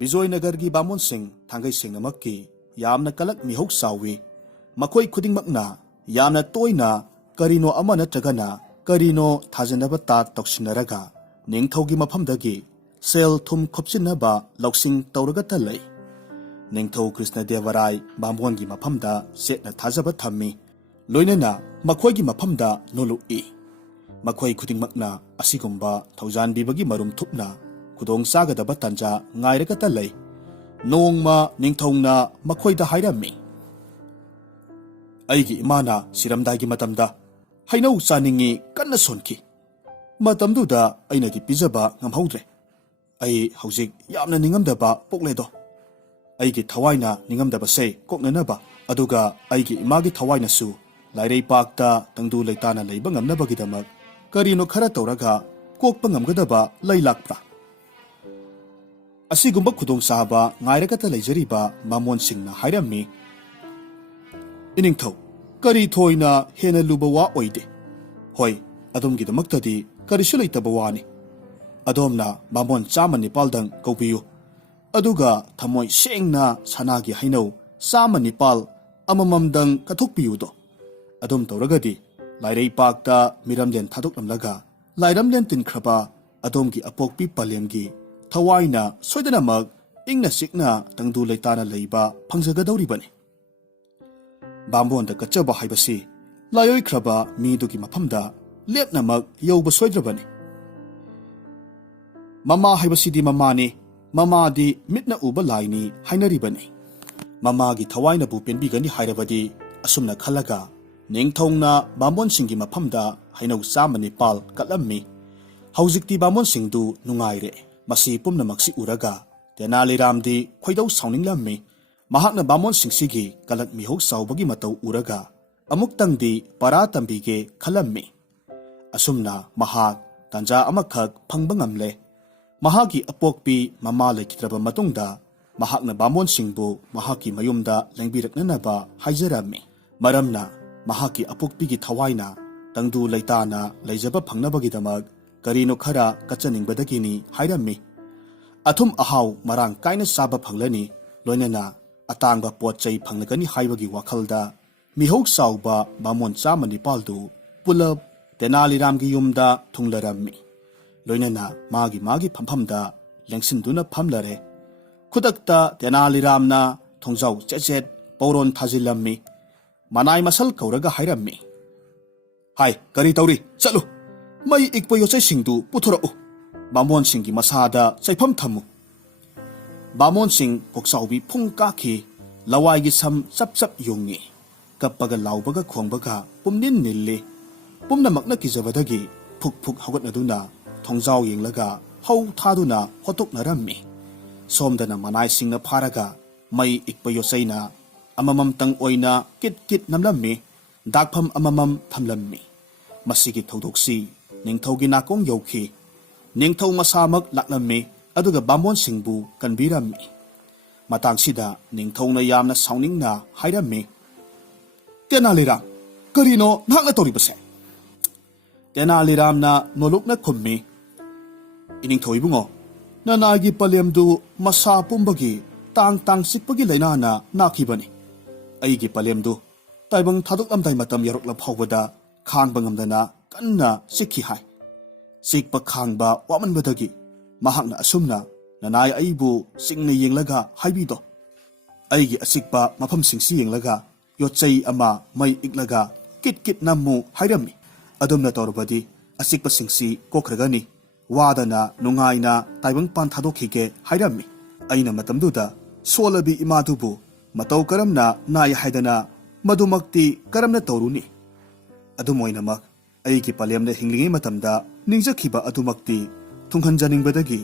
Bijoynagar gi bamonsing thangai singnamakki yamna kalak mihok sawi makoi khudingmakna yamna toina karino ama natragana karino thajanaba ta toksinaraga ningthaugi mafamdagi sel thum khopchinaba loksing tawraga talai ningthau Krishna Devarai bambongi mafamda setna thajaba thammi loinana makhoigi mafamda nolui makoi khudingmakna asigumba thaujanbibagi marum thupna kudong sagadaba tanja ngairaga talai nongma ningthongna makhoida hairami aigi imana siramdagi matamda hainau chaningi kanna sonki matamduda ainagi pijaba ngamhaudre ai haujik yamna ningamdaba pokledo aigi thawaina ningamdaba se koknanaba aduga aigi imagi thawaina su lairei pakta tangdu leitana leiba ngamnabagidamak karino khara tawraga kokpa ngamgadaba leilakpra asigumba khudong sahaba ngairagata leijariba mamon singna hairami iningthau kari thoina hena luba wa oide hoi adomgidamaktadi karisu leitaba wani adomna mamon chamani paldang kaubiyu aduga thamoi sengna sanagi hainau samani pal amamamdang kathokpiyudo adom tawragadi lairei pakta miramlen thadoklamlaga lairamlen tinkraba adomgi apokpi palemgi thawaina soidanamak ingna sikna tangdu leitana leiba phangjagadawribani bambonda kachaba haibasi layoi khraba midugi mafamda lepnamak yauba soidrabani mama haibasidi mamani mamadi mitna uba laini hainaribani mamagi thawaina bu penbigani hairabadi asumna khalaga ningthongna bambon singi mafamda hainau samani pal katlammi haujikti bambon singdu nungaire masi pumnamaksi uraga Tenali Ramdi khoidau sauninglammi mahakna bamon singsigi kalak mihok saubagi matau uraga amuktangdi para tambige khalammi asumna mahak tanja amakhak phangba ngamle mahagi apokpi mama lekitraba matungda mahakna bamon singbu mahaki mayumda lengbiraknanaba haijarammi maramna mahaki apokpigi thawaina tangdu leitana leijaba phangnabagidamak karino khara kachaningbadagini hairammi athum ahau marang kaina saba phanglani loinana atangba potchai phanglagani haibagi wakhalda mihok sauba bamon chamani paldu pulap Tenali Ramgi yumda thunglarammi loinana magi phamhamda lengsinduna phamlare khudakta Tenali Ramna thongjau chechet pauron thajilammi manai masal kauraga hairammi hai kari tauri chalu mai ikpo yochai singdu puthorau bamon singi masada saifam thamu bamon sing koksaubi phungka khi lawai gi sam chap yungi kappaga laubaga khongbaga pumnin nilli pumna makna kijabadagi phuk hagatnaduna thongjau yenglaga hau thaduna hotok narammi somdana manai singna pharaga mai ikpa yosaina amamam tang oina kit namlammi dakpham amamam thamlammi masigi thaudoksi ningthaugi nakong yauki ningthau masamak laklammi aduga bamon singbu kanbirammi matangsida ningthauna yamna sauningna hairammi Tenali Ram karino nakna toribase Tenali Ramna nolokna khummi iningthau ibungo nanagi palemdu masa pumbagi tang sikpagi lainana nakhibani aigi palemdu taibang thadoklamdai matam yarokla phawbada khangba ngamdana kanna sikhi hai sikpa khangba wamanbadagi mahakna asumna nanai aibu singna yenglaga haibido aigi asikpa mafam singsi yenglaga yochai ama mai iklaga kit nammu hairammi adumna torbadi asikpa singsi kokragani wadana nungaina taibang pan thadokhige hairammi aina matamduda solabi imadubu matau karamna nai haidana madumakti karamna toruni adumoinamak aigi palemna hinglingi matamda ningjakhiba adumakti thunghanjaningbadagi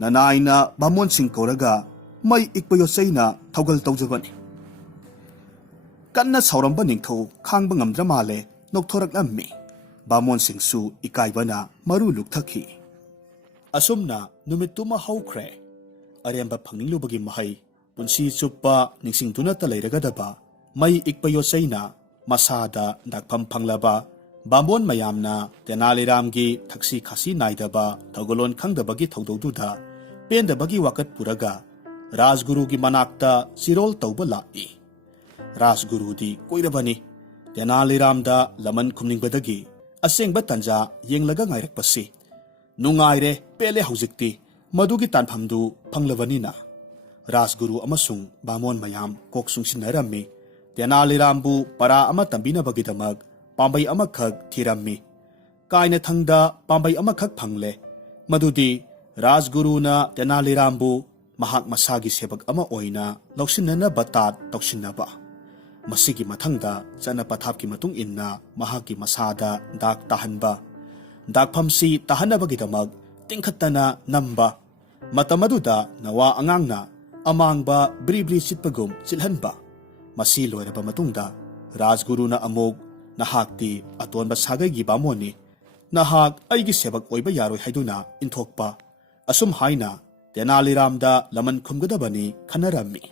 nanaina bamon sing koraga mai ikpayo chaina thogal tawjabani kanna sauramba ningthau khangba ngamdra male nokthoraklammi bamon singsu ikaibana maru lukthakhi asumna numituma haukhre aremba phanglubagi mahai punsi chuppa ningsingtuna ta leiragadaba mai ikpayo chaina masada dakpham phanglaba bambon mayamna Tenali Ramgi thaksi khasi naidaba thogolon khangdabagi thodoududa pendabagi wakat puraga राजगुरुगी मनाक्ता चिरोल तौबा लाइ। राजगुरुदी कोइरबनी तेनालीरामदा लमन खुमनिंगबदगी असेंगबा तंजा येंगलगा ngairapasi नुंगाइरे पेले हौजिक्ति मदुगी तानफमदु फंगलबनीना राजगुरु अमसुंग बामोन मयाम कोकसुंगसिनरम्मी तेनालीरामबु परा अमा तंबिनबगिदमक पांबई अमखक थिरम्मी कायना थंगदा पांबई अमखक फंगले मदुदी राजगुरुना तेनालीरामबु महाक मसागी सेबक अमा ओइना लौसिननबा तात तौसिनबा मसिगी मथंगदा चना पथापकी मतुंग इन्ना महाकी मसादा दाग ताहनबा दागफमसी ताहनबगिदमक तिंखत्तना नंबा मतमदुदा नवा अंगांगना अमांगबा ब्रिब्रि चितपगुम चिलहनबा मसी लोयरबा मतुंगदा राजगुरुना अमोग नहाकती अतोनबा सागैगी बामोनी नहाक अइगी सेबक ओइबा यारोय हाइदुना इंथोकपा assume हाइना तेनालीरामदा लमन खुमगदबनी खनरम्मी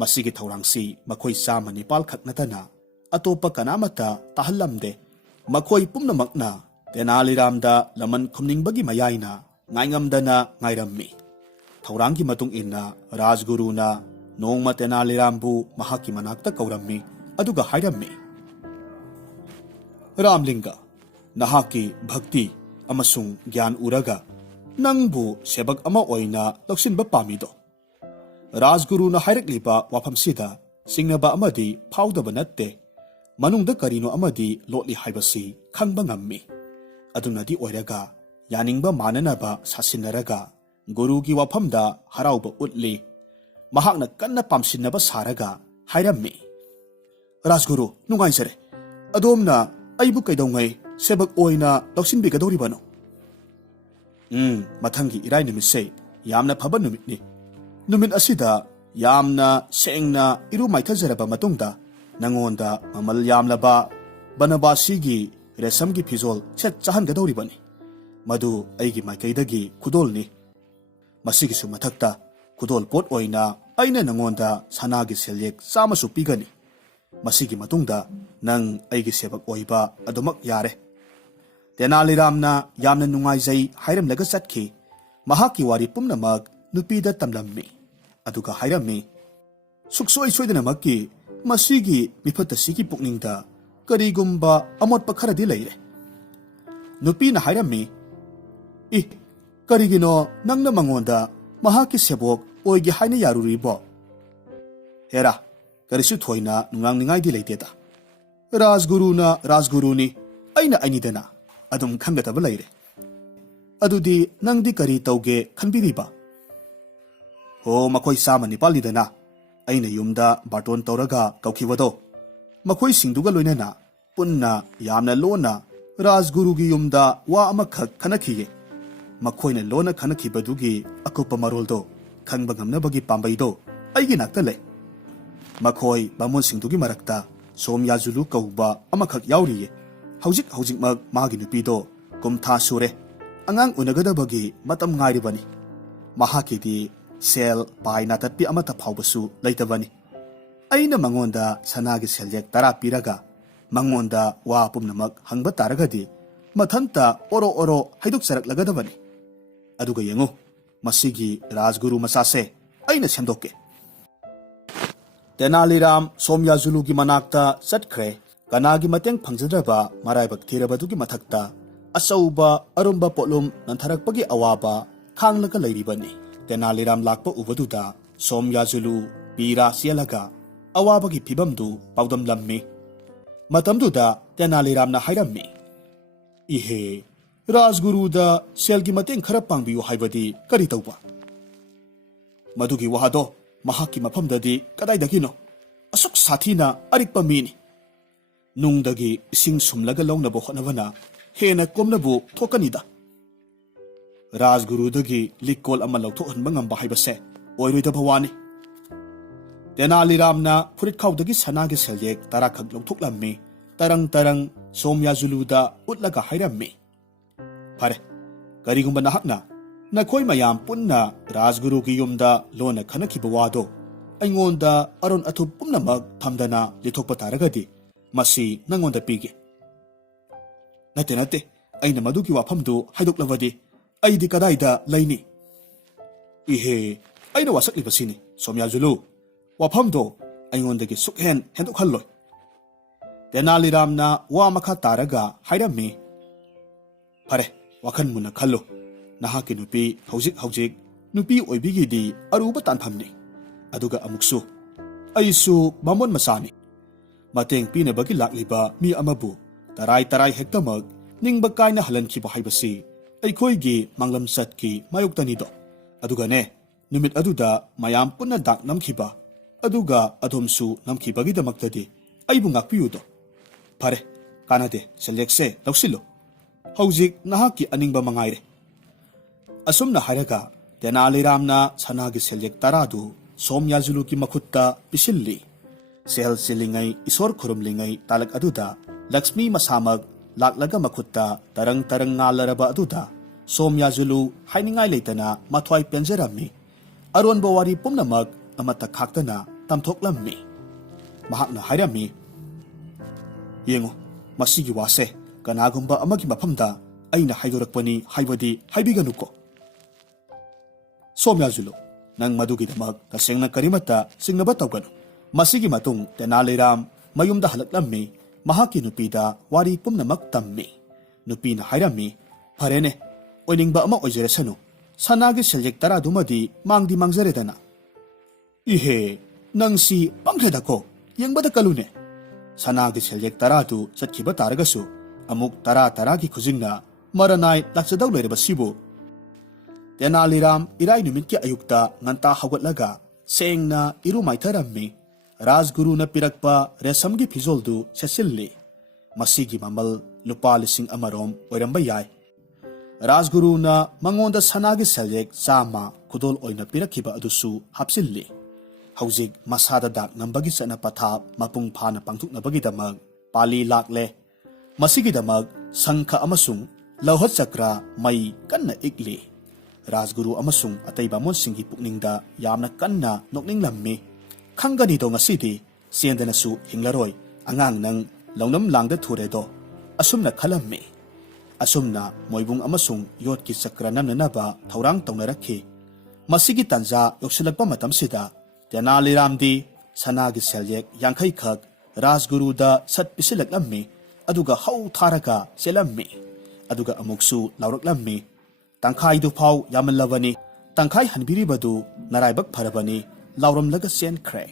मसिगी थौरांगसी मखोय Chama Nepal खक नतना अतोपा कनामता ताहल्लमदे मखोय पुम्नमकना तेनालीरामदा लमन खुमनिंगबगी मयाइना ngaingamdana ngairammi थौरांगी मतुंग इन्ना राजगुरुना नोंगमा तेनालीरामबु महाकी मनाक्ता कौरम्मी अदुगा हाइरम्मी रामलिंगा नहाकी भक्ति अमसुंग ज्ञान उरगा नंगबु सेबक अमा ओइना लौसिनबा पामिदो राजगुरुना हाइरक्लिबा वाफमसिदा सिंगनबा अमदी फाउदबा नत्ते मनुंगदा करिनो अमदी लोटली हाइबसी खंगबा ngамmi अदुनादी ओइरगा यानिंगबा माननबा सासिनरगा गुरुगी वाफमदा हराउबा उतली महाकना कन्ना पामसिनबा सारगा हाइरम्मी राजगुरु नुगाइजरे अदोमना अइबु कैदौंगै सेबक ओइना लौसिनबिगदौरिबनो मथंगी इराय नुमिसे यामना फबा नुमितनि नुमित असिदा यामना सेंगना इरु माइथजरबा मतुंगदा नंगोंदा ममल यामलबा बनबासीगी रेशमगी फिजोल सेट चाहनगदौरिबनि मधु अइगी माइकैदगी खुदोलनि मसिगिसु मथक्ता खुदोल पोट ओइना अइना नंगोंदा सनागी सेलेक चामसु पिगनि मसिगी मतुंगदा नंग अइगी सेबक ओइबा अदुमक यारे तेनालीरामना यामना नुंगाइजै हाइरमलगा चटखि महाकी वारी पुम्नमक नुपीदा तमलम्मी अदुगा हाइरम्मी सुक्सोय सोइदनमक्की मसिगी मिफतसिगी पुकनिंगदा करिगुम्बा अमोटपा खरदि लैरे नुपीना हाइरम्मी इ करिगिनो नंगना मंगोंदा महाकी सेबोक ओइगी हाइना यारुरिबो हेरा करिसु थोइना नुंगांनिंगाइदि लैतेदा राजगुरुना राजगुरुनी अइना अइनिदना अदुम खंगतबा लैरे अदुदी नंगदी करी तौगे खनबिरिबा हो मखोय सामा निपालिदना अइना युमदा बाटोन तौरगा कौखिबदो मखोय सिंगदुगा लोइनना पुन्ना यामना लोना राजगुरुगी युमदा वा अमखक खनखिये मखोयना लोना खनखिबदुगी अकुप्पा मरोलदो खंगबा ngamnabagi पांबैदो अइगी नाक्ता ले मखोय बामोन सिंगदुगी मरक्ता सोमयाजुलु कौबा अमखक याउरिये हौजिक मग मागी नुपीदो कुमथा सुरे अंगांग उनगदबगी मतम ngairibani महाकीदी सेल पाइना तत्पि अमता फाउबसु लैतबनी अइना मंगोंदा सनागी सेलजेक तरा पिरगा मंगोंदा वा पुमनमक हंगबा तारगदी मथंता ओरो ओरो हाइदुक सरक लगदबनी अदुगा यंगो मसिगी राजगुरु मसासे अइना सेमदोके तेनालीराम सोमयाजुलुगी मनाक्ता चटख्रे कनागी मतेंग फंगजद्रबा मराइबक थिरबदुगी मथक्ता अचौबा अरुम्बा पोलुम नंथरकपगी अवाबा खांगलगा लैरिबनी तेनालीराम लाकपा उबदुदा सोमयाजुलु पीरा चेलगा अवाबगी फिबमदु पाउदमलम्मी मतमदुदा तेनालीरामना हाइरम्मी इहे राजगुरुदा सेलगी मतेंग खरा पांगबियु हाइबदी करि तौबा मदुगी वहादो महाकी मफमददी कदाइदगिनो असुक साथीना अरिकपा मीनी नुंगदगी इसिंग सुमलगा लौनबो होनबना हेना कोमनबो थोकनिदा राजगुरुदगी लिकोल अमा लौथोहनबा ngamba हाइबसे ओइरोइदबा वानी तेनालीरामना फुरित खाउदगी सनागी सेलजेक तराखक लौथोकलम्मी तरंग तरंग सोमयाजुलुदा उतलगा हाइरम्मी फरे करिगुम्बा नहकना नखोय मयाम पुन्ना राजगुरुगी युमदा लोना खनखिबा वादो अइंगोंदा अरुण अथुप पुम्नमक थमदना लिथोकपा तारगदी मसी नंगोंदा पीगे नते नते अइना मदुगी वाफमदु हाइदोकलबदी अइदी कदाइदा लैनी इहे ꯑꯩꯅ ꯋꯥꯁꯛꯂꯤꯕꯁꯤꯅꯤ ꯁꯣꯃꯌꯥꯖꯨꯂꯨ ꯋꯥꯐꯝꯗꯣ ꯑꯩꯉꯣꯟꯗꯒꯤ ꯁꯨꯛꯍꯦꯟ ꯍꯦꯟꯗꯣꯛꯍꯜꯂꯣꯏ ꯇꯦꯅꯥꯂꯤꯔꯥꯝꯅ ꯋꯥ ꯃꯈꯥ ꯇꯥꯔꯒ ꯍꯥꯏꯔꯝꯃꯤ ꯐꯔꯦ ꯋꯥꯈꯟ ꯃꯨꯟꯅ ꯈꯜꯂꯨ ꯅꯍꯥꯛꯀꯤ ꯅꯨꯄꯤ ꯍꯧꯖꯤꯛ ꯅꯨꯄꯤ ꯑꯣꯏꯕꯤꯒꯤꯗꯤ ꯑꯔꯨꯕ ꯇꯥꯟꯐꯝꯅꯤ ꯑꯗꯨꯒ ꯑꯃꯨꯛꯁꯨ ꯑꯩꯁꯨ ꯕꯥꯃꯣꯟ ꯃꯆꯥꯅꯤ ꯃꯇꯦꯡ ꯄꯤꯅꯕꯒꯤ ꯂꯥꯛꯂꯤꯕ ꯃꯤ ꯑꯃꯕꯨ ꯇꯔꯥꯏ ꯍꯦꯛꯇꯃꯛ ꯅꯤꯡꯕ ꯀꯥꯏꯅ ꯍꯜꯍꯟꯈꯤꯕ ꯍꯥꯏꯕꯁꯤ ꯑꯩꯈꯣꯏꯒꯤ ꯃꯥꯡꯂꯝꯆꯠꯀꯤ ꯃꯥꯌꯣꯛꯇꯅꯤꯗꯣ ꯑꯗꯨꯒꯅꯦ ꯅꯨꯃꯤꯠ ꯑꯗꯨꯗ ꯃꯌꯥꯝ ꯄꯨꯟꯅ ꯗꯥꯛ ꯅꯝꯈꯤꯕ ꯑꯗꯨꯒ ꯑꯗꯣꯝꯁꯨ ꯅꯝꯈꯤꯕꯒꯤꯗꯃꯛꯇꯗꯤ ꯑꯩꯕꯨ ꯉꯥꯛꯄꯤꯌꯨꯗꯣ ꯐꯔꯦ ꯀꯥꯟꯅꯗꯦ ꯁꯦꯜꯌꯦꯛꯁꯦ ꯂꯧꯁꯤꯜꯂꯨ ꯍꯧꯖꯤꯛ ꯅꯍꯥꯛꯀꯤ ꯑꯅꯤꯡꯕ ꯃꯉꯥꯏꯔꯦ ꯑꯁꯨꯝꯅ ꯍꯥꯏꯔꯒ ꯇꯦꯅꯥꯂꯤꯔꯥꯝꯅ ꯁꯅꯥꯒꯤ ꯁꯦꯜꯌꯦꯛ 10 ꯁꯣꯃꯌꯥꯖꯨꯂꯨꯒꯤ ꯃꯈꯨꯠꯇ ꯄꯤꯁꯤꯜꯂꯤ ꯁꯦꯜ ꯆꯤꯜꯂꯤꯉꯩ ꯏꯁꯣꯔ ꯈꯨꯔꯨꯝꯂꯤꯉꯩ ꯇꯥꯂꯛ ꯑꯗꯨꯗ ꯂꯛꯁꯃꯤ ꯃꯁꯥꯃꯛ ꯂꯥꯛꯂꯒ ꯃꯈꯨꯠꯇ ꯇꯔꯪ ꯉꯥꯜꯂꯔꯕ ꯑꯗꯨꯗ ꯁꯣꯃꯌꯥꯖꯨꯂꯨ ꯍꯥꯏꯅꯤꯡꯉꯥꯏ ꯂꯩꯇꯅ ꯃꯊ꯭ꯋꯥꯏ ꯄꯦꯟꯖꯔꯝꯃꯤ ꯑꯔꯣꯟꯕ ꯋꯥꯔꯤ ꯄꯨꯝꯅꯃꯛ ꯑꯃꯠꯇ ꯈꯥꯛꯇꯅ ꯇꯝꯊꯣꯛꯂꯝꯃꯤ ꯃꯍꯥꯛꯅ ꯍꯥꯏꯔꯝꯃꯤ ꯌꯦꯡꯉꯨ ꯃꯁꯤꯒꯤ ꯋꯥꯁꯦ ꯀꯅꯥꯒꯨꯝꯕ ꯑꯃꯒꯤ ꯃꯐꯝꯗ ꯑꯩꯅ ꯍꯥꯏꯗꯣꯔꯛꯄꯅꯤ ꯍꯥꯏꯕꯗꯤ ꯍꯥꯏꯕꯤꯒꯅꯨꯀꯣ ꯁꯣꯃꯌꯥꯖꯨꯂꯨ ꯅꯪ ꯃꯗꯨꯒꯤꯗꯃꯛ ꯇꯁꯦꯡꯅ ꯀꯔꯤꯃꯠꯇ ꯆꯤꯡꯅꯕ ꯇꯧꯒꯅꯨ ꯃꯁꯤꯒꯤ ꯃꯇꯨꯡ ꯇꯦꯅꯥꯂꯤꯔꯥꯝ ꯃꯌꯨꯝꯗ ꯍꯜꯂꯛꯂꯝꯃꯤ ꯃꯍꯥꯛꯀꯤ ꯅꯨꯄꯤꯗ ꯋꯥꯔꯤ ꯄꯨꯝꯅꯃꯛ ꯇꯝꯃꯤ ꯅꯨꯄꯤꯅ ꯍꯥꯏꯔꯝꯃꯤ ꯐꯔꯦꯅꯦ ꯑꯣꯏꯅꯤꯡꯕ ꯑꯃ ꯑꯣꯏꯖꯔꯁꯅꯨ ꯁꯅꯥꯒꯤ ꯁꯦꯜꯌꯦꯛ 10ꯗꯨꯃꯗꯤ ꯃꯥꯡꯗꯤ ꯃꯥꯡꯖꯔꯦꯗꯅ ꯏꯍꯦ ꯅꯪꯁꯤ ꯄꯪꯈ꯭ꯔꯦꯗꯀꯣ ꯌꯦꯡꯕꯗ ꯀꯜꯂꯨꯅꯦ ꯁꯅꯥꯒꯤ ꯁꯦꯜꯌꯦꯛ 10ꯗꯨ ꯆꯠꯈꯤꯕ ꯇꯥꯔꯒꯁꯨ ꯑꯃꯨꯛ 10 ꯈꯨꯖꯤꯡꯅ ꯃꯔꯅꯥꯏ ꯂꯥꯛꯆꯗꯧ ꯂꯩꯔꯕꯁꯤꯕꯨ ꯇꯦꯅꯥꯂꯤꯔꯥꯝ ꯏꯔꯥꯏ ꯅꯨꯃꯤꯠꯀꯤ ꯑꯌꯨꯛꯇ ꯉꯟꯇꯥ ꯍꯧꯒꯠꯂꯒ ꯁꯦꯡꯅ ꯏꯔꯨ ꯃꯥꯏꯊꯔꯝꯃꯤ ꯔꯥꯖꯒꯨꯔꯨꯅ ꯄꯤꯔꯛꯄ ꯔꯦꯁꯝꯒꯤ ꯐꯤꯖꯣꯜꯗꯨ ꯁꯦꯠꯆꯤꯜꯂꯤ ꯃꯁꯤꯒꯤ ꯃꯃꯜ ꯂꯨꯄꯥ 1,000 ꯑꯣꯏꯔꯝꯕ ꯌꯥꯏ ꯔꯥꯖꯒꯨꯔꯨꯅ ꯃꯉꯣꯟꯗ ꯁꯅꯥꯒꯤ ꯁꯦꯜꯌꯦꯛ 100 ꯈꯨꯗꯣꯜ ꯑꯣꯏꯅ ꯄꯤꯔꯛꯈꯤꯕ ꯑꯗꯨꯁꯨ ꯍꯥꯞꯆꯤꯜꯂꯤ ꯍꯧꯖꯤꯛ ꯃꯁꯥꯗ ꯗꯥꯛ ꯅꯝꯕꯒꯤ ꯆꯠꯅ ꯄꯊꯥꯞ ꯃꯄꯨꯡ ꯐꯥꯅ ꯄꯥꯡꯊꯣꯛꯅꯕꯒꯤꯗꯃꯛ ꯄꯥꯂꯤ ꯂꯥꯛꯂꯦ ꯃꯁꯤꯒꯤꯗꯃꯛ ꯁꯪꯈ ꯑꯃꯁꯨꯡ ꯂꯧꯍꯠ ꯆꯀ꯭ꯔ ꯃꯩ ꯀꯟꯅ ꯏꯛꯂꯤ ꯔꯥꯖꯒꯨꯔꯨ ꯑꯃꯁꯨꯡ ꯑꯇꯩ ꯕꯥꯃꯣꯟꯁꯤꯡꯒꯤ ꯄꯨꯛꯅꯤꯡꯗ ꯌꯥꯝꯅ ꯀꯟꯅ ꯅꯣꯛꯅꯤꯡꯂꯝꯃꯤ ꯈꯪꯒꯅꯤꯗꯣ ꯉꯁꯤꯗꯤ ꯆꯦꯟꯗꯅꯁꯨ ꯍꯤꯡꯂꯔꯣꯏ ꯑꯉꯥꯡ ꯅꯪ ꯂꯧꯅꯝ ꯂꯥꯡꯗ ꯊꯨꯔꯦꯗꯣ ꯑꯁꯨꯝꯅ ꯈꯜꯂꯝꯃꯤ ꯑꯁꯨꯝꯅ ꯃꯣꯏꯕꯨꯡ ꯑꯃꯁꯨꯡ ꯌꯣꯠꯀꯤ ꯆꯀ꯭ꯔ ꯅꯝꯅꯅꯕ ꯊꯧꯔꯥꯡ ꯇꯧꯅꯔꯛꯈꯤ ꯃꯁꯤꯒꯤ ꯇꯥꯟꯖꯥ ꯌꯧꯁꯤꯜꯂꯛꯄ ꯃꯇꯝꯁꯤꯗ ꯇꯦꯅꯥꯂꯤꯔꯥꯝꯗꯤ ꯁꯅꯥꯒꯤ ꯁꯦꯜꯌꯦꯛ 50 ꯈꯛ ꯔꯥꯖꯒꯨꯔꯨꯗ ꯁꯠ ꯄꯤꯁꯤꯜꯂꯛꯂꯝꯃꯤ ꯑꯗꯨꯒ ꯍꯧ ꯊꯥꯔꯒ ꯆꯦꯜꯂꯝꯃꯤ ꯑꯗꯨꯒ ꯑꯃꯨꯛꯁꯨ ꯂꯥꯎꯔꯛꯂꯝꯃꯤ ꯇꯪꯈꯥꯏꯗꯨ ꯐꯥꯎ ꯌꯥꯝꯃꯜꯂꯕꯅꯤ ꯇꯪꯈꯥꯏ ꯍꯟꯕꯤꯔꯤꯕꯗꯨ ꯅꯔꯥꯏꯕꯛ ꯐꯔꯕꯅꯤ ꯂꯥꯎꯔꯝꯂꯒ ꯆꯦꯟꯈ꯭ꯔꯦ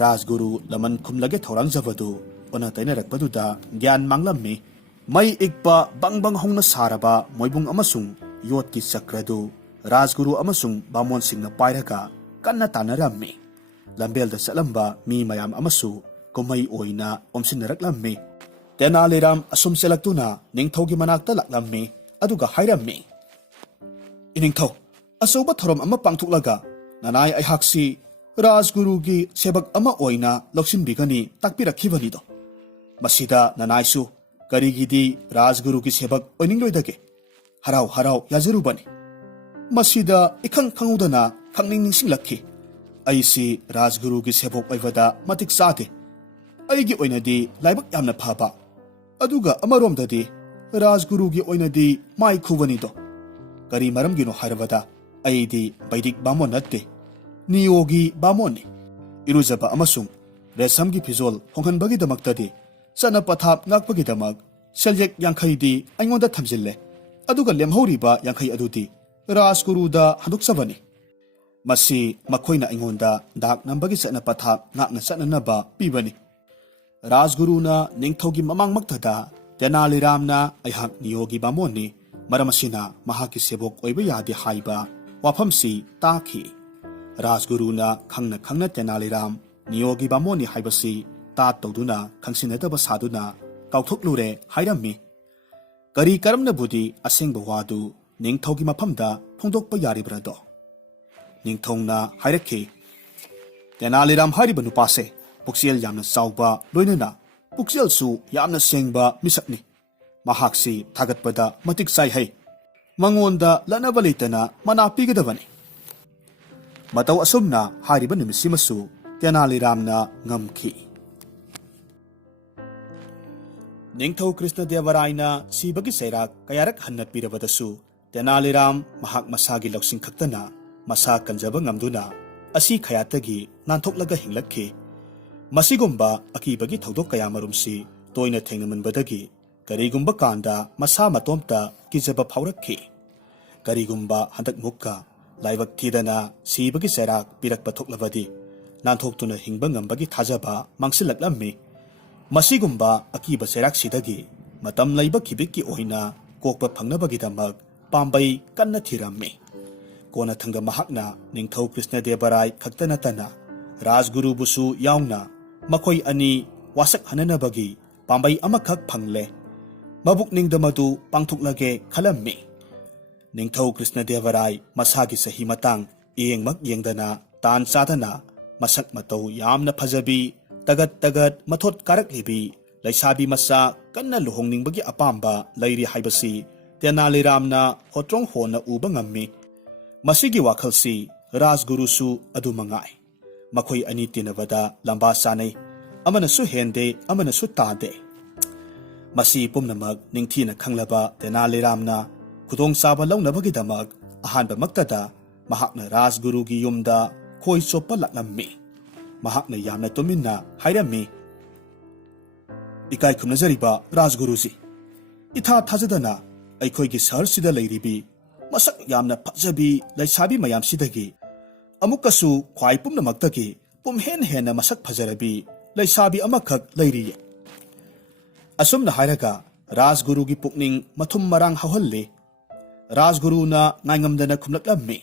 ꯔꯥꯖꯒꯨꯔु ꯂꯃꯟ ꯈꯨꯝꯂꯒꯦ ꯊꯧꯔꯥꯡꯖꯕꯗꯨ ꯑꯣꯟꯅ ꯇꯩꯅꯔꯛꯄꯗꯨꯗ ꯒ꯭ꯌꯥꯟ ꯃꯥꯡꯂꯝꯃꯤ ꯃꯩ ꯏꯛꯄ ꯕꯪ ꯍꯧꯅ ꯁꯥꯔꯕ ꯃꯣꯏꯕꯨꯡ ꯑꯃꯁꯨꯡ ꯌꯣꯠꯀꯤ ꯆꯀ꯭ꯔꯗꯨ ꯔꯥꯖꯒꯨꯔु ꯑꯃꯁꯨꯡ ꯕꯥꯃꯣꯟꯁꯤꯡꯅ ꯄꯥꯏꯔꯒ ꯀꯟꯅ ꯇꯥꯟꯅꯔꯝꯃꯤ ꯂꯝꯕꯦꯜꯗ ꯆꯠꯂꯝꯕ ꯃꯤ ꯃꯌꯥꯝ ꯑꯃꯁꯨ ꯀꯨꯝꯍꯩ ꯑꯣꯏꯅ ꯑꯣꯝꯁꯤꯟꯅꯔꯛꯂꯝꯃꯤ ꯇꯦꯅꯥꯂꯤꯔꯥꯝ ꯑꯁꯨꯝ ꯆꯦꯜꯂꯛꯇꯨꯅ ꯅꯤꯡꯊꯧꯒꯤ ꯃꯅꯥꯛꯇ ꯂꯥꯛꯂꯝꯃꯤ ꯑꯗꯨꯒ ꯍꯥꯏꯔꯝꯃꯤ ꯏꯅꯤꯡꯊꯧ ꯑꯆꯧꯕ ꯊꯧꯔꯝ ꯑꯃ ꯄꯥꯡꯊꯣꯛꯂꯒ ꯅꯅꯥꯏ ꯑꯩꯍꯥꯛꯁꯤ ꯔꯥꯖꯒꯨꯔꯨꯒꯤ ꯁꯦꯕꯛ ꯑꯃ ꯑꯣꯏꯅ ꯂꯧꯁꯤꯟꯕꯤꯒꯅꯤ ꯇꯥꯛꯄꯤꯔꯛꯈꯤꯕꯅꯤꯗꯣ ꯃꯁꯤꯗ ꯅꯅꯥꯏꯁꯨ ꯀꯔꯤꯒꯤꯗꯤ ꯔꯥꯖꯒꯨꯔꯨꯒꯤ ꯁꯦꯕꯛ ꯑꯣꯏꯅꯤꯡꯂꯣꯏꯗꯒꯦ ꯍꯔꯥꯎ ꯌꯥꯖꯔꯨꯕꯅꯤ ꯃꯁꯤꯗ ꯏꯈꯪ ꯈꯪꯍꯧꯗꯅ ꯈꯪꯅꯤꯡ ꯅꯤꯡꯁꯤꯡꯂꯛꯈꯤ ꯑꯩꯁꯤ ꯔꯥꯖꯒꯨꯔꯨꯒꯤ ꯁꯦꯕꯣꯛ ꯑꯣꯏꯕꯗ ꯃꯇꯤꯛ ꯆꯥꯗꯦ ꯑꯩꯒꯤ ꯑꯣꯏꯅꯗꯤ ꯂꯥꯏꯕꯛ ꯌꯥꯝꯅ ꯐꯕ ꯑꯗꯨꯒ ꯑꯃꯔꯣꯝꯗꯗꯤ ꯔꯥꯖꯒꯨꯔꯨꯒꯤ ꯑꯣꯏꯅꯗꯤ ꯃꯥꯏ ꯈꯨꯕꯅꯤꯗꯣ ꯀꯔꯤ ꯃꯔꯝꯒꯤꯅꯣ ꯍꯥꯏꯔꯕꯗ ꯑꯩꯗꯤ ꯕꯩꯗꯤꯛ ꯕꯥꯃꯣꯟ ꯅꯠꯇꯦ ꯅꯤꯌꯣꯒꯤ ꯕꯥꯃꯣꯟꯅꯤ ꯏꯔꯨꯖꯕ ꯑꯃꯁꯨꯡ ꯔꯦꯁꯝꯒꯤ ꯐꯤꯖꯣꯜ ꯍꯣꯡꯍꯟꯕꯒꯤꯗꯃꯛꯇꯗꯤ ꯆꯠꯅ ꯄꯊꯥꯞ ꯉꯥꯛꯄꯒꯤꯗꯃꯛ ꯁꯦꯜꯌꯦꯛ 50ꯗꯤ ꯑꯩꯉꯣꯟꯗ ꯊꯝꯖꯤꯜꯂꯦ ꯑꯗꯨꯒ ꯂꯦꯝꯍꯧꯔꯤꯕ 50 ꯑꯗꯨꯗꯤ ꯔꯥꯖꯒꯨꯔꯨꯗ ꯍꯟꯗꯣꯛꯆꯕꯅꯤ ꯃꯁꯤ ꯃꯈꯣꯏꯅ ꯑꯩꯉꯣꯟꯗ ꯗꯥꯛ ꯅꯝꯕꯒꯤ ꯆꯠꯅ ꯄꯊꯥꯞ ꯉꯥꯛꯅ ꯆꯠꯅꯅꯕ ꯄꯤꯕꯅꯤ ꯔꯥꯖꯒꯨꯔꯨꯅ ꯅꯤꯡꯊꯧꯒꯤ ꯃꯃꯥꯡꯃꯛꯇꯗ ꯇꯦꯅꯥꯂꯤꯔꯥꯝꯅ ꯑꯩꯍꯥꯛ ꯅꯤꯌꯣꯒꯤ ꯕꯥꯃꯣꯟꯅꯤ ꯃꯔꯝ ꯑꯁꯤꯅ ꯃꯍꯥꯛꯀꯤ ꯁꯦꯕꯣꯛ ꯑꯣꯏꯕ ꯌꯥꯗꯦ ꯍꯥꯏꯕ ꯋꯥꯐꯝꯁꯤ ꯇꯥꯈꯤ ꯔꯥꯖꯒꯨꯔꯨꯅ ꯈꯪꯅ ꯇꯦꯅꯥꯂꯤꯔꯥꯝ ꯅꯤꯌꯣꯒꯤ ꯕꯥꯃꯣꯟꯅꯤ ꯍꯥꯏꯕꯁꯤ ꯇꯥꯠ ꯇꯧꯗꯨꯅ ꯈꯪꯁꯤꯟꯅꯗꯕ ꯁꯥꯗꯨꯅ ꯀꯥꯎꯊꯣꯛꯂꯨꯔꯦ ꯍꯥꯏꯔꯝꯃꯤ ꯀꯔꯤ ꯀꯔꯝꯅꯕꯨꯗꯤ ꯑꯁꯦꯡꯕ ꯋꯥꯗꯨ ꯅꯤꯡꯊꯧꯒꯤ ꯃꯐꯝꯗ ꯐꯣꯡꯗꯣꯛꯄ ꯌꯥꯔꯤꯕ꯭ꯔꯥꯗꯣ ꯅꯤꯡꯊꯧꯅ ꯍꯥꯏꯔꯛꯈꯤ ꯇꯦꯅꯥꯂꯤꯔꯥꯝ ꯍꯥꯏꯔꯤꯕ ꯅꯨꯄꯥꯁꯦ ꯄꯨꯛꯆꯦꯜ ꯌꯥꯝꯅ ꯆꯥꯎꯕ ꯂꯣꯏꯅꯅ ꯄꯨꯛꯆꯦꯜꯁꯨ ꯌꯥꯝꯅ ꯁꯦꯡꯕ ꯃꯤꯁꯛꯅꯤ ꯃꯍꯥꯛꯁꯤ ꯊꯥꯒꯠꯄꯗ ꯃꯇꯤꯛ ꯆꯥꯏ ꯍꯩ ꯃꯉꯣꯟꯗ ꯂꯠꯅꯕ ꯂꯩꯇꯅ ꯃꯅꯥ ꯄꯤꯒꯗꯕꯅꯤ ꯃꯇꯧ ꯑꯁꯨꯝꯅ ꯍꯥꯏꯔꯤꯕ ꯅꯨꯃꯤꯠꯁꯤꯃꯁꯨ ꯇꯦꯅꯥꯂꯤꯔꯥꯝꯅ ꯉꯝꯈꯤ ꯅꯤꯡꯊꯧ ꯀ꯭ꯔꯤꯁꯅꯗꯦꯕꯔꯥꯏꯅ ꯁꯤꯕꯒꯤ ꯆꯩꯔꯥꯛ ꯀꯌꯥꯔꯛ ꯍꯟꯅ ꯄꯤꯔꯕꯗꯁꯨ ꯇꯦꯅꯥꯂꯤꯔꯥꯝ ꯃꯍꯥꯛ ꯃꯁꯥꯒꯤ ꯂꯧꯁꯤꯡ ꯈꯛꯇꯅ masa kanjaba ngamduna asi khayatagi nanthok hinglakhi masigumba akibagi thodok kaya marumsi toina thengnamanbadagi karigumba kanda masa matomta kijaba phaurakhi karigumba handak mukka laibak thidana sibagi serak pirakpa thoklabadi nanthok hingba ngambagi thajaba mangsilaklammi masigumba akiba serak sidagi matam laiba kibiki oina kokpa phangnabagi pambai kanna thirammi kona thangda mahakna ningthau Krishna Devarai khaktanatana Rajguru busu yaungna makhoi ani wasak hananabagi pambai amakhak phangle mabuk ningda madu pangthuklage khalammi ningthau Krishna Devarai masagi sahi matang yengmak yengdana tan sadana masak matau yamna phajabi tagat mathot karak libi laisabi masa kanna luhongningbagi apamba lairi haibasi Tenali Ramna hotrong hona uba ngammi masigi wakhalsi Rajguru su adu mangai makhoi ani tinavada lamba sanai amana su hende amana su tade masi pumnamak ningthina khanglaba Tenali Ramna khudong saba launabagi damak ahanba maktada mahakna Rajguru gi yumda khoi chopa laklammi mahakna yamna tuminna hairammi ikai khumnajariba Rajguru ji itha thajadana ꯑꯩꯈꯣꯏꯒꯤ ꯁꯍꯔꯁꯤꯗ ꯂꯩꯔꯤꯕꯤ ꯃꯁꯛ ꯌꯥꯝꯅ ꯐꯖꯕꯤ ꯂꯩꯁꯥꯕꯤ ꯃꯌꯥꯝꯁꯤꯗꯒꯤ ꯑꯃꯨꯛꯀꯁꯨ ꯈ꯭ꯋꯥꯏ ꯄꯨꯝꯅꯃꯛꯇꯒꯤ ꯄꯨꯝꯍꯦꯟ ꯍꯦꯟꯅ ꯃꯁꯛ ꯐꯖꯔꯕꯤ ꯂꯩꯁꯥꯕꯤ ꯑꯃꯈꯛ ꯂꯩꯔꯤꯌꯦ ꯑꯁꯨꯝꯅ ꯍꯥꯏꯔꯒ ꯔꯥꯖꯒꯨꯔꯨꯒꯤ ꯄꯨꯛꯅꯤꯡ ꯃꯊꯨꯝ ꯃꯔꯥꯡ ꯍꯧꯍꯜꯂꯤ ꯔꯥꯖꯒꯨꯔꯨꯅ ꯉꯥꯏꯉꯝꯗꯅ ꯈꯨꯝꯂꯛꯂꯝꯃꯤ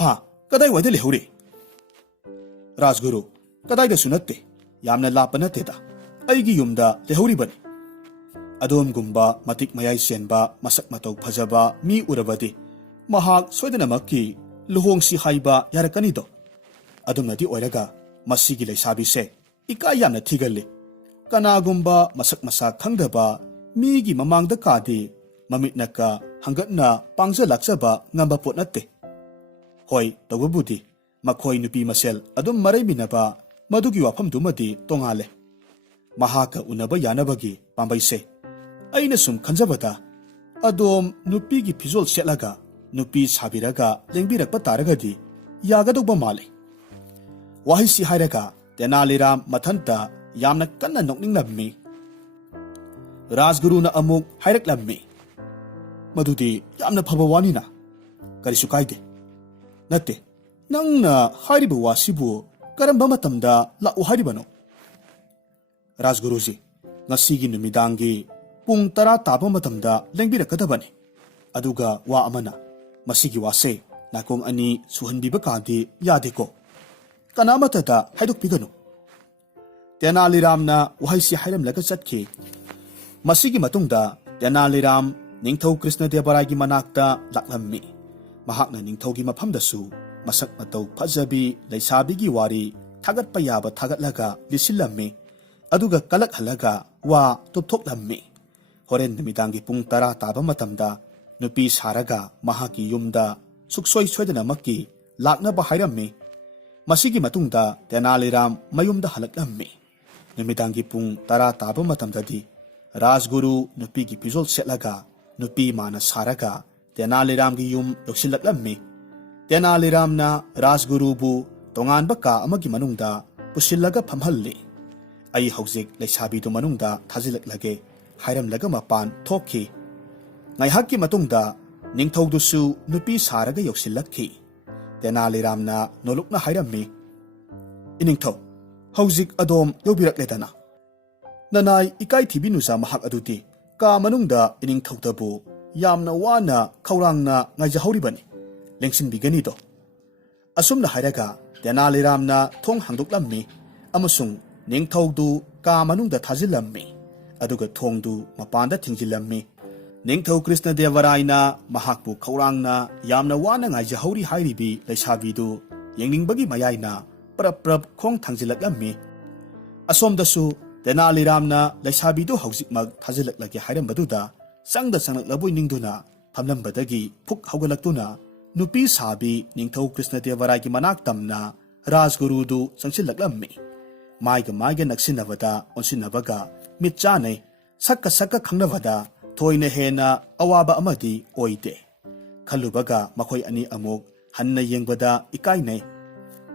ꯍꯥ ꯀꯗꯥꯏꯋꯥꯏꯗ ꯂꯩꯍꯧꯔꯤ ꯔꯥꯖꯒꯨꯔꯨ ꯀꯗꯥꯏꯗꯁꯨ ꯅꯠꯇꯦ ꯌꯥꯝꯅ ꯂꯥꯞꯄ ꯅꯠꯇꯦꯗ ꯑꯩꯒꯤ ꯌꯨꯝꯗ ꯂꯩꯍꯧꯔꯤꯕꯅꯤ ꯑꯗꯣꯝꯒꯨꯝꯕ ꯃꯇꯤꯛ ꯃꯌꯥꯏ ꯆꯦꯟꯕ ꯃꯁꯛ ꯃꯇꯧ ꯐꯖꯕ ꯃꯤ ꯎꯔꯕꯗꯤ ꯃꯍꯥꯛ ꯁꯣꯏꯗꯅꯃꯛꯀꯤ ꯂꯨꯍꯣꯡꯁꯤ ꯍꯥꯏꯕ ꯌꯥꯔꯛꯀꯅꯤꯗꯣ ꯑꯗꯨꯝꯅꯗꯤ ꯑꯣꯏꯔꯒ ꯃꯁꯤꯒꯤ ꯂꯩꯁꯥꯕꯤꯁꯦ ꯏꯀꯥꯏ ꯌꯥꯝꯅ ꯊꯤꯒꯜꯂꯤ ꯀꯅꯥꯒꯨꯝꯕ ꯃꯁꯛ ꯃꯁꯥ ꯈꯪꯗꯕ ꯃꯤꯒꯤ ꯃꯃꯥꯡꯗ ꯀꯥꯗꯤ ꯃꯃꯤꯠꯅꯀ ꯍꯪꯒꯠꯅ ꯄꯥꯡꯖ-ꯂꯥꯛꯆꯕ ꯉꯝꯕ ꯄꯣꯠ ꯅꯠꯇꯦ ꯍꯣꯏ ꯇꯧꯕꯕꯨꯗꯤ ꯃꯈꯣꯏ ꯅꯨꯄꯤ ꯃꯁꯦꯜ ꯑꯗꯨꯝ ꯃꯔꯩꯃꯤꯟꯅꯕ ꯃꯗꯨꯒꯤ ꯋꯥꯐꯝꯗꯨꯃꯗꯤ ꯇꯣꯉꯥꯜꯂꯦ ꯃꯍꯥꯛꯀ ꯎꯅꯕ ꯌꯥꯅꯕꯒꯤ ꯄꯥꯝꯕꯩꯁꯦ ꯑꯩꯅ ꯁꯨꯝ ꯈꯟꯖꯕꯗ ꯑꯗꯣꯝ ꯅꯨꯄꯤꯒꯤ ꯐꯤꯖꯣꯜ ꯁꯦꯠꯂꯒ ꯅꯨꯄꯤ ꯁꯥꯕꯤꯔꯒ ꯂꯦꯡꯕꯤꯔꯛꯄ ꯇꯥꯔꯒꯗꯤ ꯌꯥꯒꯗꯧꯕ ꯃꯥꯜꯂꯤ ꯋꯥꯍꯩꯁꯤ ꯍꯥꯏꯔꯒ Tenali Ram ꯃꯊꯟꯇ ꯌꯥꯝꯅ ꯀꯟꯅ ꯅꯣꯛꯅꯤꯡꯂꯝꯃꯤ ꯔꯥꯖꯒꯨꯔꯨꯅ ꯑꯃꯨꯛ ꯍꯥꯏꯔꯛꯂꯝꯃꯤ ꯃꯗꯨꯗꯤ ꯌꯥꯝꯅ ꯐꯕ ꯋꯥꯅꯤꯅ ꯀꯔꯤꯁꯨ ꯀꯥꯏꯗꯦ ꯅꯠꯇꯦ ꯅꯪꯅ ꯍꯥꯏꯔꯤꯕ ꯋꯥꯁꯤꯕꯨ ꯀꯔꯝꯕ ꯃꯇꯝꯗ ꯂꯥꯛꯎ ꯍꯥꯏꯔꯤꯕꯅꯣ ꯔꯥꯖꯒꯨꯔꯨꯖꯤ ꯉꯁꯤꯒꯤ ꯅꯨꯃꯤꯗꯥꯡꯒꯤ ꯄꯨꯡ 10 ꯇꯥꯕ ꯃꯇꯝꯗ ꯂꯦꯡꯕꯤꯔꯛꯀꯗꯕꯅꯤ ꯑꯗꯨꯒ ꯋꯥ ꯑꯃꯅ ꯃꯁꯤꯒꯤ ꯋꯥꯁꯦ ꯅꯥꯀꯣꯡ ꯑꯅꯤ ꯁꯨꯍꯟꯕꯤꯕ ꯀꯥꯟꯗꯤ ꯌꯥꯗꯦꯀꯣ ꯀꯅꯥꯃꯠꯇꯗ ꯍꯥꯏꯗꯣꯛꯄꯤꯒꯅꯨ Tenali Ramna ꯋꯥꯍꯩꯁꯤ ꯍꯥꯏꯔꯝꯂꯒ ꯆꯠꯈꯤ ꯃꯁꯤꯒꯤ ꯃꯇꯨꯡꯗ Tenali Ram ꯅꯤꯡꯊꯧ Krishna Devaraiꯒꯤ ꯃꯅꯥꯛꯇ ꯂꯥꯛꯂꯝꯃꯤ ꯃꯍꯥꯛꯅ ꯅꯤꯡꯊꯧꯒꯤ ꯃꯐꯝꯗꯁꯨ ꯃꯁꯛ ꯃꯇꯧ ꯐꯖꯕꯤ ꯂꯩꯁꯥꯕꯤꯒꯤ ꯋꯥꯔꯤ ꯊꯥꯒꯠꯄ ꯌꯥꯕ ꯊꯥꯒꯠꯂꯒ ꯂꯤꯁꯤꯜꯂꯝꯃꯤ ꯑꯗꯨꯒ ꯀꯂꯛꯍꯜꯂꯒ ꯋꯥ ꯇꯨꯞꯊꯣꯛꯂꯝꯃꯤ ꯍꯣꯔꯦꯟ ꯅꯨꯃꯤꯗꯥꯡꯒꯤ ꯄꯨꯡ 10 ꯇꯥꯕ ꯃꯇꯝꯗ ꯅꯨꯄꯤ ꯁꯥꯔꯒ ꯃꯍꯥꯛꯀꯤ ꯌꯨꯝꯗ ꯁꯨꯛꯁꯣꯏ ꯁꯣꯏꯗꯅꯃꯛꯀꯤ ꯂꯥꯛꯅꯕ ꯍꯥꯏꯔꯝꯃꯤ ꯃꯁꯤꯒꯤ ꯃꯇꯨꯡꯗ Tenali Ram ꯃꯌꯨꯝꯗ ꯍꯜꯂꯛꯂꯝꯃꯤ ꯅꯨꯃꯤꯗꯥꯡꯒꯤ ꯄꯨꯡ 10 ꯇꯥꯕ ꯃꯇꯝꯗꯗꯤ ꯔꯥꯖꯒꯨꯔꯨ ꯅꯨꯄꯤꯒꯤ ꯐꯤꯖꯣꯜ ꯁꯦꯠꯂꯒ ꯅꯨꯄꯤ ꯃꯥꯅ ꯁꯥꯔꯒ Tenali Ramꯒꯤ ꯌꯨꯝ ꯌꯧꯁꯤꯜꯂꯛꯂꯝꯃꯤ Tenali Ramna ꯔꯥꯖꯒꯨꯔꯨꯕꯨ ꯇꯣꯉꯥꯟꯕ ꯀꯥ ꯑꯃꯒꯤ ꯃꯅꯨꯡꯗ ꯄꯨꯁꯤꯜꯂꯒ ꯐꯝꯍꯜꯂꯤ ꯑꯩ ꯍꯧꯖꯤꯛ ꯂꯩꯁꯥꯕꯤꯗꯨ ꯃꯅꯨꯡꯗ ꯊꯥꯖꯤꯜꯂꯛꯂꯒꯦ ꯍꯥꯏꯔꯝꯂꯒ ꯃꯄꯥꯟ ꯊꯣꯛꯈꯤ ꯉꯥꯏꯍꯥꯛꯀꯤ ꯃꯇꯨꯡꯗ ꯅꯤꯡꯊꯧꯗꯨꯁꯨ ꯅꯨꯄꯤ ꯁꯥꯔꯒ ꯌꯧꯁꯤꯜꯂꯛꯈꯤ Tenali Ramna ꯅꯣꯂꯨꯛꯅ ꯍꯥꯏꯔꯝꯃꯤ ꯏꯅꯤꯡꯊꯧ ꯍꯧꯖꯤꯛ ꯑꯗꯣꯝ ꯌꯧꯕꯤꯔꯛꯂꯦꯗꯅ ꯅꯅꯥꯏ ꯏꯀꯥꯏ ꯊꯤꯕꯤꯅꯨꯖꯥ ꯃꯍꯥꯛ ꯑꯗꯨꯗꯤ ꯀꯥ ꯃꯅꯨꯡꯗ ꯏꯅꯤꯡꯊꯧꯇꯕꯨ ꯌꯥꯝꯅ ꯋꯥꯅ ꯈꯧꯔꯥꯡꯅ ꯉꯥꯏꯖꯍꯧꯔꯤꯕꯅꯤ ꯂꯦꯡꯁꯤꯟꯕꯤꯒꯅꯤꯗꯣ ꯑꯁꯨꯝꯅ ꯍꯥꯏꯔꯒ Tenali Ramna ꯊꯣꯡ ꯍꯥꯡꯗꯣꯛꯂꯝꯃꯤ ꯑꯃꯁꯨꯡ ꯅꯤꯡꯊꯧꯗꯨ ꯀꯥ ꯃꯅꯨꯡꯗ ꯊꯥꯖꯤꯜꯂꯝꯃꯤ ꯑꯗꯨꯒ ꯊꯣꯡꯗꯨ ꯃꯄꯥꯟꯗ ꯊꯤꯡꯖꯤꯜꯂꯝꯃꯤ ꯅꯤꯡꯊꯧ Krishna Devaraiꯅ ꯃꯍꯥꯛꯄꯨ ꯈꯧꯔꯥꯡꯅ ꯌꯥꯝꯅ ꯋꯥꯅ ꯉꯥꯏꯖꯍꯧꯔꯤ ꯍꯥꯏꯔꯤꯕꯤ ꯂꯩꯁꯥꯕꯤꯗꯨ ꯌꯦꯡꯅꯤꯡꯕꯒꯤ ꯃꯌꯥꯏꯅ ꯄ꯭ꯔꯞ ꯈꯣꯡ ꯊꯥꯡꯖꯤꯜꯂꯛꯂꯝꯃꯤ ꯑꯁꯣꯝꯗꯁꯨ Tenali Ramna ꯂꯩꯁꯥꯕꯤꯗꯨ ꯍꯧꯖꯤꯛꯃꯛ ꯊꯥꯖꯤꯜꯂꯛꯂꯒꯦ ꯍꯥꯏꯔꯝꯕꯗꯨꯗ ꯆꯪꯗꯕꯣꯏ ꯅꯤꯡꯗꯨꯅ ꯐꯝꯂꯝꯕꯗꯒꯤ ꯐꯨꯛ ꯍꯧꯒꯠꯂꯛꯇꯨꯅ ꯅꯨꯄꯤ ꯁꯥꯕꯤ ꯅꯤꯡꯊꯧ Krishna Devaraiꯒꯤ ꯃꯅꯥꯛ ꯇꯝꯅ ꯔꯥꯖꯒꯨꯔꯨꯗꯨ ꯆꯪꯁꯤꯜꯂꯛꯂꯝꯃꯤ ꯃꯥꯏꯒ ꯅꯛꯁꯤꯟꯅꯕꯗ ꯑꯣꯟꯁꯤꯟꯅꯕꯒ ꯃꯤꯠ ꯆꯥꯅꯩ ꯁꯛꯀ ꯈꯪꯅꯕꯗ ꯊꯣꯏꯅ ꯍꯦꯟꯅ ꯑꯋꯥꯕ ꯑꯃꯗꯤ ꯑꯣꯏꯗꯦ ꯈꯜꯂꯨꯕꯒ ꯃꯈꯣꯏ ꯑꯅꯤ ꯑꯃꯨꯛ hannna yengbada ikainai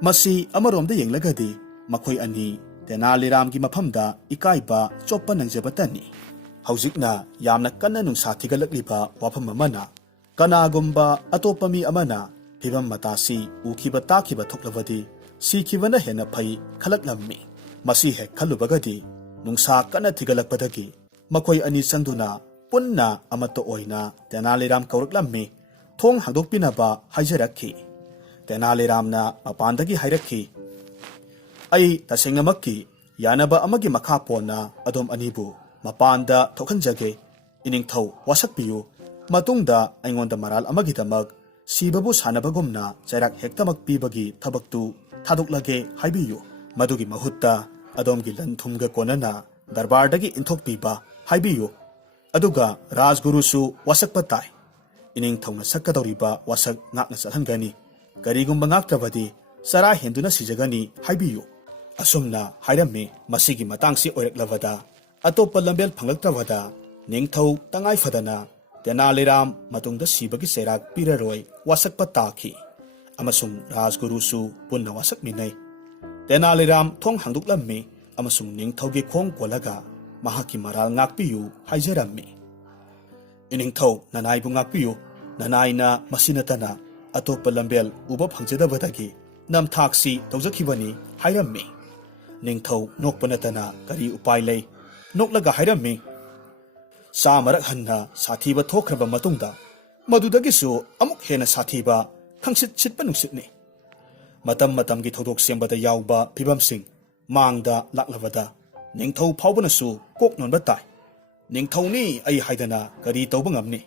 masi amaromda yenglagadi makhoi ani Tenaliramgi mafamda ikaiba choppa nangjabatani haujikna yamna kanna nungsa thigalakliba wafam amana kanagumba atopami amana phibam matasi ukhiba takhiba thoklawadi sikhibana hena phai khalaklammi masi he khalubagadi nungsa kanna thigalakpadagi makhoi ani sangduna punna amato oina Tenaliram kauraklammi thong hangdokpinaba haijarakhi Tenaliramna mapandagi hairakhi ai tasengnamakki yanaba amagi makha ponna adom anibu mapanda thokhanjage iningthau wasakpiyu matungda aingonda maral amagi damak sibabu sanabagumna chairak hektamak pibagi thabaktu thadoklage haibiyu madugi mahutta adomgi lanthumga konana darbardagi inthokpiba haibiyu aduga rajgurusu wasakpatai iningthauna sakkadoriba wasak ngakna chalhangani karigumba ngaktabadi sara henduna sijagani haibiyu asumna hairami masigi matangsi oiraklavada atopa lambel phanglaktabada ningthau tangai fadana Tenaliram matungda sibagi serak piraroi wasakpa taki amasung rajgurusu punna wasakminai Tenaliram thong hangduklammi amasung ningthaugi khong kolaga mahaki maral ngakpiyu haijarammi iningthau nanaibu ngakpiyu nanaina masinatana atopa lambel uba phangjadabadagi namthaksi tawjakhibani hairammi ningthau nokpanatana kari upai lei noklaga hairammi samarak hanna sathiba thokraba matungda madudagisu amuk hena sathiba thangsit sitpa nungsitni matam matamgi thodok sembada yawba phibamsing mangda laklabada ningthau phawbanasu kok nonba tai ningthauni ai haidana kari tawba ngamni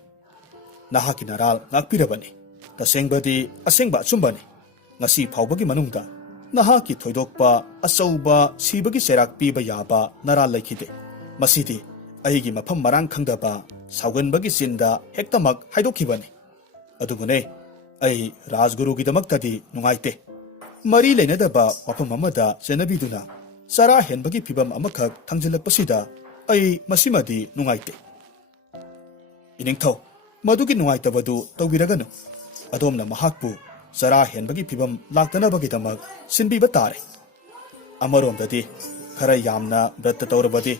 nahaki naral ngakpirabani tasengbadi asengba chumbani ngasi phawbagi manungda nahaki thoidokpa achauba sibagi serak piba yaba nara laikhide masidi aigi mafam marang khangdaba sauganbagi sinda hektamak haidokhibani adugune ai rajgurugi damaktadi nungaite mari leinadaba wafam amada senabiduna sara henbagi phibam amakhak thangjalakpasida ai masimadi nungaite iningthau madugi nungaitabadu tawbiraganu adomna mahakpu sara henbagi phibam laktanabagi damak sinbiba tare amaromdadi khara yamna bratta tawrabadi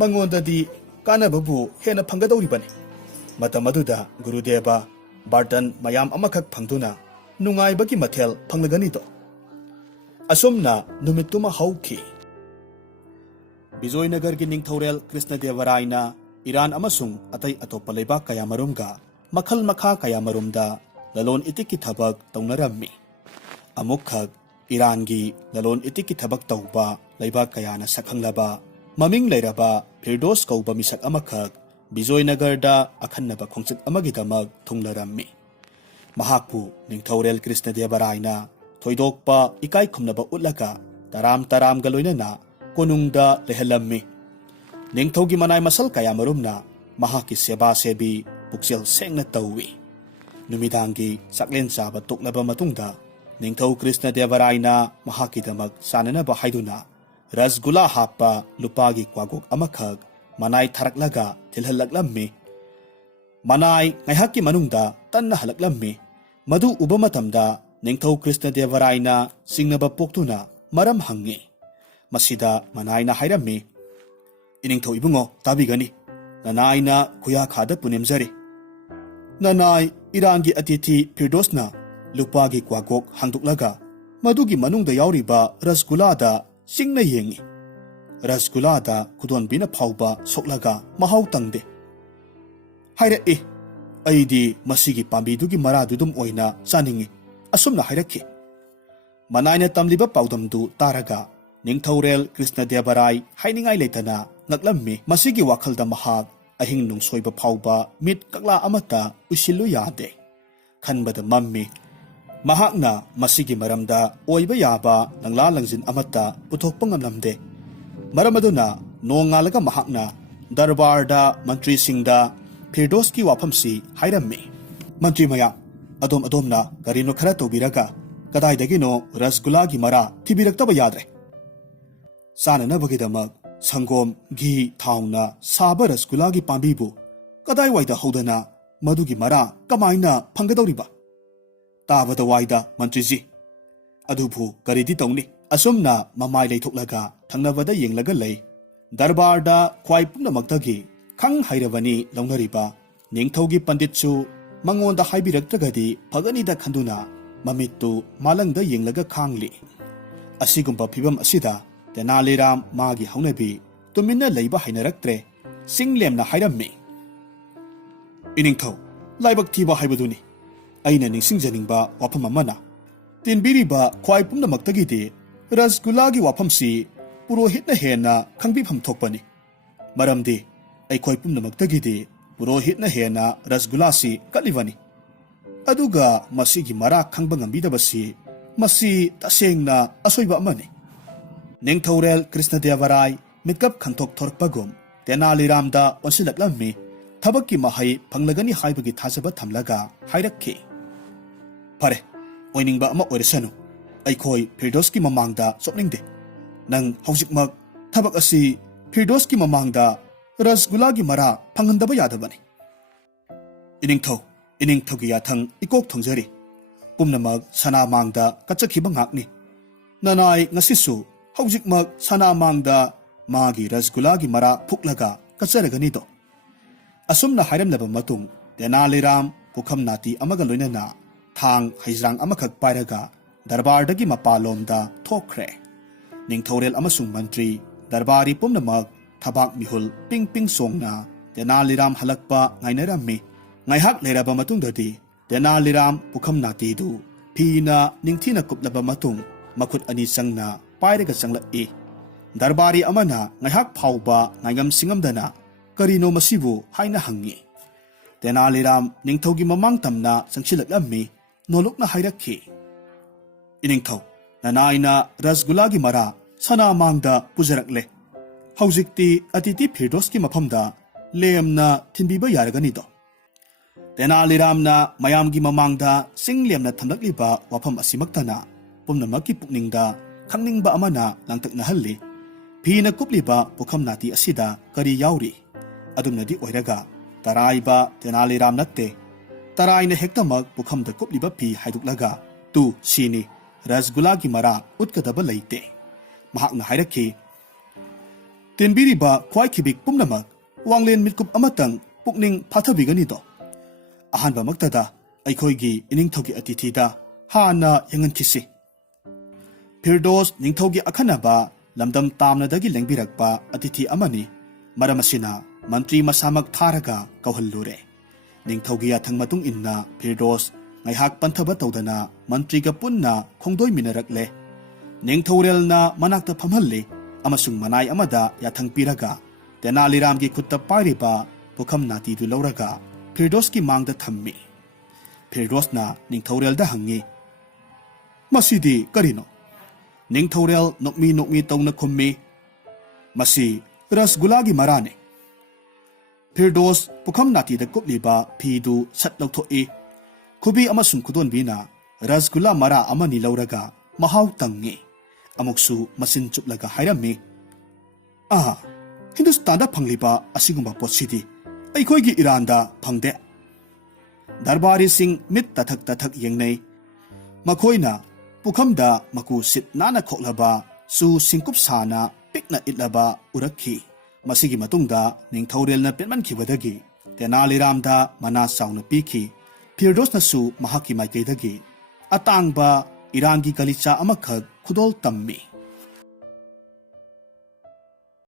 mangondadi kanababu hena phangadoribani matamaduda gurudeva bartan mayam amakhak phangduna nungaibagi mathel phanglagani to asumna numituma hauki Bijoynagar gi ningthorel Krishnadevaraina Iran amasung atai atopa leibak kaya marumga makhal makha kaya marumda lalon itiki thabak tawnarammi amukhak Iran gi lalon itiki thabak tawba leibak kayana sakhanglaba maming leiraba Firdos kauba misak amakhak Bijoynagar da akhannaba khongchit amagi damak thunglarammi mahakpu ningthorel Krishnadevaraina thoidokpa ikai khumnaba utlaka taram galoinana konungda lehalammi ningthogi manai masal kaya marumna mahaki seba sebi puksel sengna tawi numidangi saklen chaba toklaba matungda ningthau Krishnadevaraina mahaki damak sanana ba haiduna rasgula happa lupagi kwagok amakhak manai tharaklaga thilhalaklammi manai ngaihaki manungda tanna halaklammi madu uba matamda ningthau Krishnadevaraina singnaba poktuna maram hangi masida manaina hairammi iningthau ibungo tabigani nanaina kuya khada punemjari nanai Irangi atithi Firdosna lupagi kwagok hangduklaga madugi manungda yauriba rasgula da singna yengi rasgula da kudon bina phauba soklaga mahau tangde haira aidi masigi pambidugi maradudum oina saningi asumna hairakhi manaina tamliba paudamdu taraga ningthorel Krishnadevaraai hainingai leitana ngaklammi masigi wakhalda mahak ahing nungsoiba phauba mit kakla amata usilu yade khanbada mammi mahakna masigi maramda oiba yaba langla langjin amata puthokpa ngamlamde maramaduna nongalaga mahakna darbarda mantri singda Firdoski wafamsi hairammi mantri maya adomna karino khara tobiraga kadaidagino rasgulagi mara thibiraktaba yadre sananabagidamak sangom gi thauna saba rasgulagi pambibu kadai waida hodana madugi mara kamaina phangadoriba ताबद वाइदा मंत्री जी अदुभु करिदि तौनी असुमना ममाय लेथोक्लगा थंगनबदा येंगलगा लई दरबारदा ख्वाइ पुनमक्तगी खंग हैरबनी लौनरिबा निंगथौगी पंडितसु मंगोंदा हाइबिरक्तगदी फगनीदा खंदुना ममित्तु मालंगदा येंगलगा खांगली असिगुंबा फिबम असिदा तेनालीराम मागी हौनबी तुमिन्ना लैबा हैनरक्त्रे सिंगलेमना हैरम्मी इनिंगथौ लाइबक थीबा हैबदुनी अइना निंसिंगजनिंगबा वाफम अमना तिनबिरिबा ख्वाइ पुनमक्तगीदि रसगुल्लागी वाफमसी पुरोहितना हेना खंगबिफम थोकपनी मरमदि अइखोइ पुनमक्तगीदि पुरोहितना हेना रसगुल्लासी कलिबनी अदुगा मसीगी मरा खंगबा ngambidabasi मसी तसेंगना असोइबा अमनी निंगथौरेल कृष्णदेवराय मिकप खंथोक थोरपगुम तेनालीरामदा ओनसिलक्लम्मी थबक्की महै फंगलगनी हाइबगी थाजबा थमलगा हाइरक्खी फरे ओइनिंगबा अमा ओइरसनु अइखोइ फिरदौसकी ममांगदा सोपनिंगदे नंग हौजिकमक थबक असि फिरदौसकी ममांगदा रसगुल्लागी मरा फंगनदबा यादबनी इनिंगथौगी याथंग इकोक थोंजरी पुमनमक सना मांगदा कचखिबा ngakni ननाय ngasisu हौजिकमक सना मांगदा मागी रसगुल्लागी मरा फुकलगा कचरगनी दो असुमना हाइरमलबा मतुंग तेनालीराम पुखम नाती अमगा लोइनना थांग हैज्रांग अमखक पाइरगा दरबारदगी मपालोमदा थोखरे निंगथौरेल अमसुंग मंत्री दरबारी पुमनमक थबाक मिहुल पिंग पिंग सोंगना तेनालीराम हलकपा ngainarami ngaihak leraba matungdadi Tenaliram पुखम नातीदु फीना निंगथीना कुपलबा मतुंग मखुत अनि संगना पाइरगा चंगलई दरबारी अमना ngaihak फाउबा ngaigam singamdana करिनो मसिबु हाइना हंगी तेनालीराम निंगथौगी ममांग तमना संगसिलक्लम्मी नोलुकना हाइरक्खी इनिंगथौ ननाइना रसगुल्लागी मरा सना मांगदा पुजरक्ले हौजिकती अतिथि फिरदौसकी मफमदा लेमना थिनबिबा यारगनिदो तेनालीरामना मयामगी ममांगदा सिंगलेमना थमलक्लिबा वाफम असिमक्तना पुमनमक्की पुकनिंगदा खंगनिंगबा अमना लांगतकनहल्ली फीना कुपलिबा पुखम नाती असिदा करी याउरी अदुमनदी ओइरगा तराइबा तेनालीराम नत्ते तराइना हेक्तमक पुखमदा कुपलिबा फी हाइदुकलगा तु सीनी रसगुल्लागी मरा उत्कदबा लैते महाकना हाइरक्खी तिनबिरिबा ख्वाइ खिबिक पुमनमक वांगलेन मिटकुप अमतंग पुकनिंग फाथबिगनिदो अहानबा मक्तदा अइखोइगी इनिंगथौगी अतिथिदा हाना यंगनखिसी फिरदौस निंगथौगी अखनबा लमदम तामनदगी लेंबिरक्पा अतिथि अमनी मरमसिना मंत्री मसामक थारगा कौहल्लुरे निंगथौगी याथंग मतुंग इन्ना फिरदौस ngaihak panthaba tawdana mantriga punna khongdoi minarakle निंगथौरेलना मनाक्ता फमहल्ले अमसुंग मनाय अमदा याथंग पिरगा तेनालीरामगी खुत्ता पाइरिबा पुखम नातीदु लौरगा फिरदौसकी मांगदा थम्मी फिरदौसना निंगथौरेलदा हंगी मसीदी करिनो निंगथौरेल नोकमी तौना खुम्मी मसी रसगुल्लागी मराने फिरदौस पुखम नातीदा कुपलिबा फीदु सत लौथोई खुबी अमसुंग खुदोनबीना रसगुल्ला मरा अमनी लौरगा महाव तंगे अमुकसु मसिन चुपलगा हाइरम्मी हिंदुस्तानदा फंगलिबा असिगुंबा पोटसिदी अइखोइगी इरानदा फंगदे दरबारी सिंह मित तथक येंगनै मखोइना पुखमदा मकु सित नाना खोलबा सु सिंकुप साना पिकना इtlaba उरक्खी मसिगी मतुंगदा निंगथौरेलना पेनमनखिबदगी तेनालीरामदा मना साउना पीखी फिरदौसनसु महाकी माइकैदगी अतांगबा ईरानगी गलीचा अमखक खुदोल तम्मी